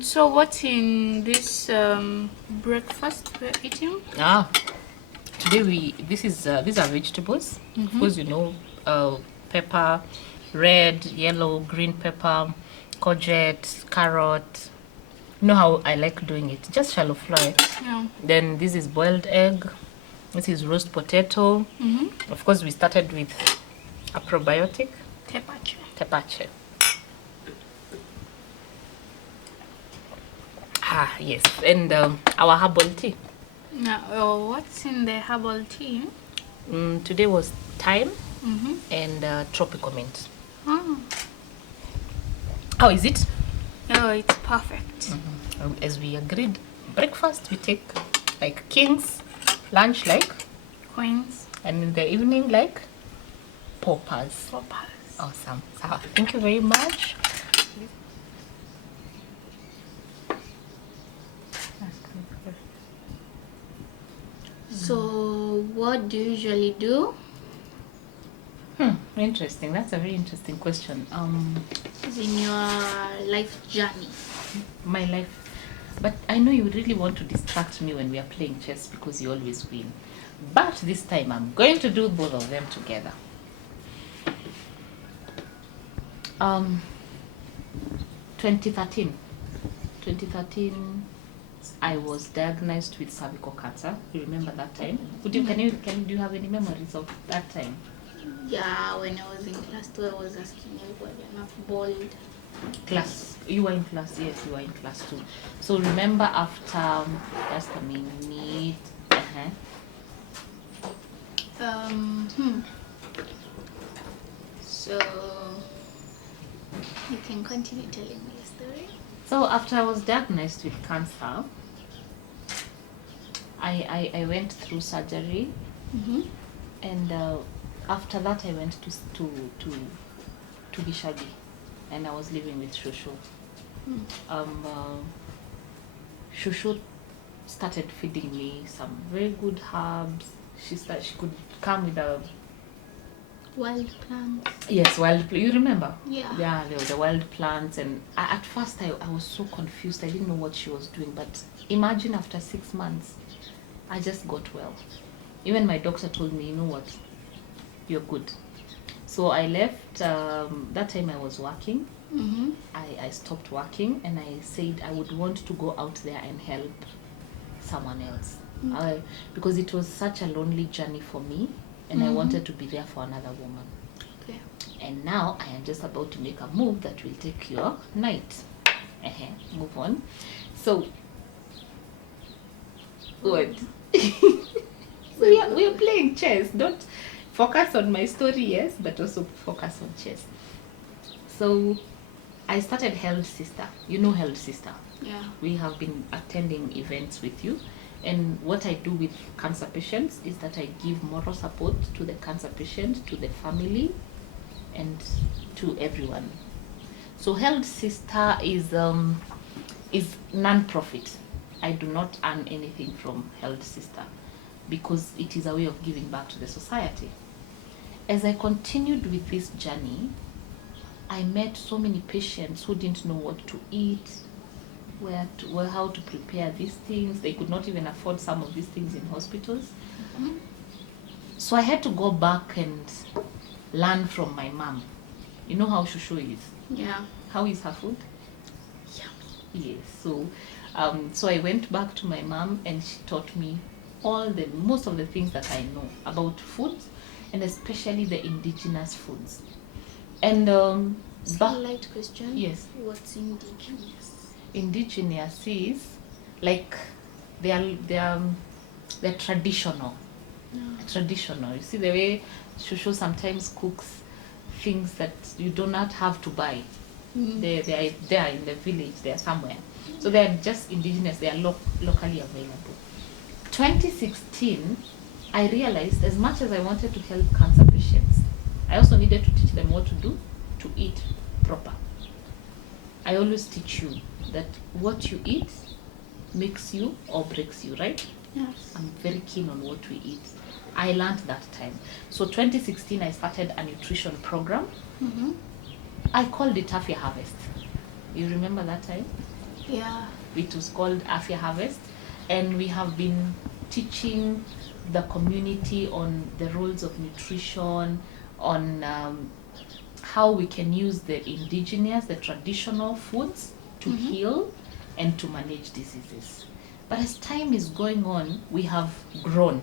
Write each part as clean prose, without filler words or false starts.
So what's in this breakfast we're eating? Today these are vegetables. Of course, pepper, red, yellow, green pepper, courgette, carrot. You know how I like doing it. Just shallow fry. Yeah. Then this is boiled egg. This is roast potato. Of course, we started with a probiotic. Tepache. Yes. And our herbal tea. Now, what's in the herbal tea? Today was thyme and tropical mint. Oh. How is it? Oh, it's perfect. As we agreed, breakfast we take like kings, lunch like Queens. and in the evening like paupers. Awesome. So, thank you very much. So, what do you usually do? Interesting. That's a very interesting question. In your life journey? My life, but I know you really want to distract me when we are playing chess because you always win. But this time I'm going to do both of them together. 2013, I was diagnosed with cervical cancer. You remember that time? Do you have any memories of that time? Yeah, when I was in class 2, I was asking everybody enough bold. Class, you were in class, yes, you were in class 2. So remember after, just a minute. So, you can continue telling me the story. So after I was diagnosed with cancer, I went through surgery, and after that I went to Gishagi, and I was living with Shushu. Shushu started feeding me some very good herbs. She could come with a wild plants. Yes, you remember? Yeah. Yeah, the wild plants, and at first I was so confused. I didn't know what she was doing, but imagine after 6 months, I just got well. Even my doctor told me, you know what, you're good. So I left. That time I was working. I stopped working and I said I would want to go out there and help someone else. Because it was such a lonely journey for me, and I wanted to be there for another woman. Okay. And now I am just about to make a move that will take your night. Move on. So, good. we are playing chess. Don't focus on my story, yes, but also focus on chess. So, I started Held Sister. You know Held Sister? Yeah. We have been attending events with you. And what I do with cancer patients is that I give moral support to the cancer patient, to the family, and to everyone. So Held Sister is non-profit. I do not earn anything from Held Sister because it is a way of giving back to the society. As I continued with this journey, I met so many patients who didn't know what to eat, how to prepare these things. They could not even afford some of these things in hospitals. So I had to go back and learn from my mom. You know how Shushu is? Yeah. How is her food? Yummy. Yes. So I went back to my mom and she taught me most of the things that I know about food, and especially the indigenous foods. And light question. Yes. What's indigenous? Indigenous is like they're traditional. Traditional. You see the way Shushu sometimes cooks things that you do not have to buy. They are there in the village. They are somewhere. So they are just indigenous. They are locally available. 2016, I realized as much as I wanted to help cancer patients, I also needed to teach them what to do to eat proper. I always teach you that what you eat makes you or breaks you, right? Yes. I'm very keen on what we eat. I learned that time. So 2016, I started a nutrition program. I called it Afya Harvest. You remember that time? Yeah. It was called Afya Harvest, and we have been teaching the community on the roles of nutrition, on how we can use the indigenous, the traditional foods to heal and to manage diseases. But as time is going on, we have grown.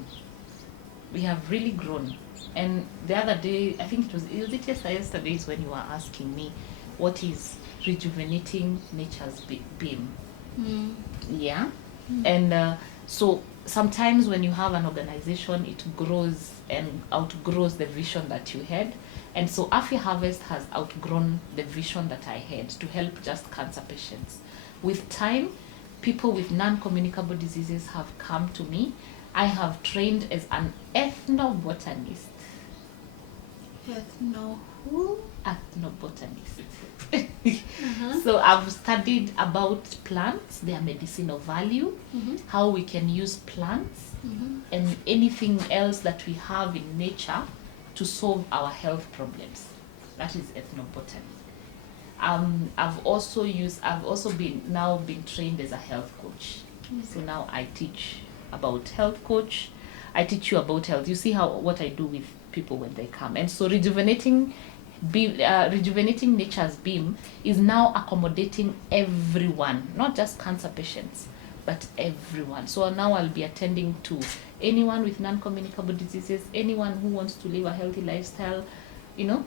We have really grown. And the other day, I think it was yesterday is when you were asking me, what is rejuvenating nature's beam? Yeah. And so sometimes when you have an organization, it grows and outgrows the vision that you had. And so Afya Harvest has outgrown the vision that I had to help just cancer patients. With time, people with non-communicable diseases have come to me. I have trained as an ethnobotanist. Ethnobotanist. So I've studied about plants, their medicinal value, how we can use plants, and anything else that we have in nature to solve our health problems. That is ethnobotany. I've also been trained as a health coach. So now I teach about health coach. I teach you about health. You see what I do with people when they come. And so rejuvenating nature's beam is now accommodating everyone, not just cancer patients, but everyone. So now I'll be attending to anyone with non-communicable diseases, anyone who wants to live a healthy lifestyle, you know.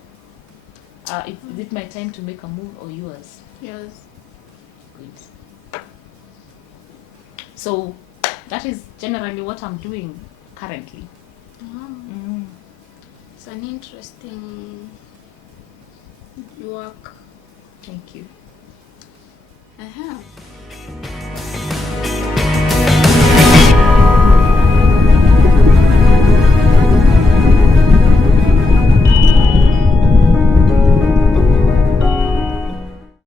Is it my time to make a move or yours? Yes. Good. So that is generally what I'm doing currently. It's an interesting work. Thank you.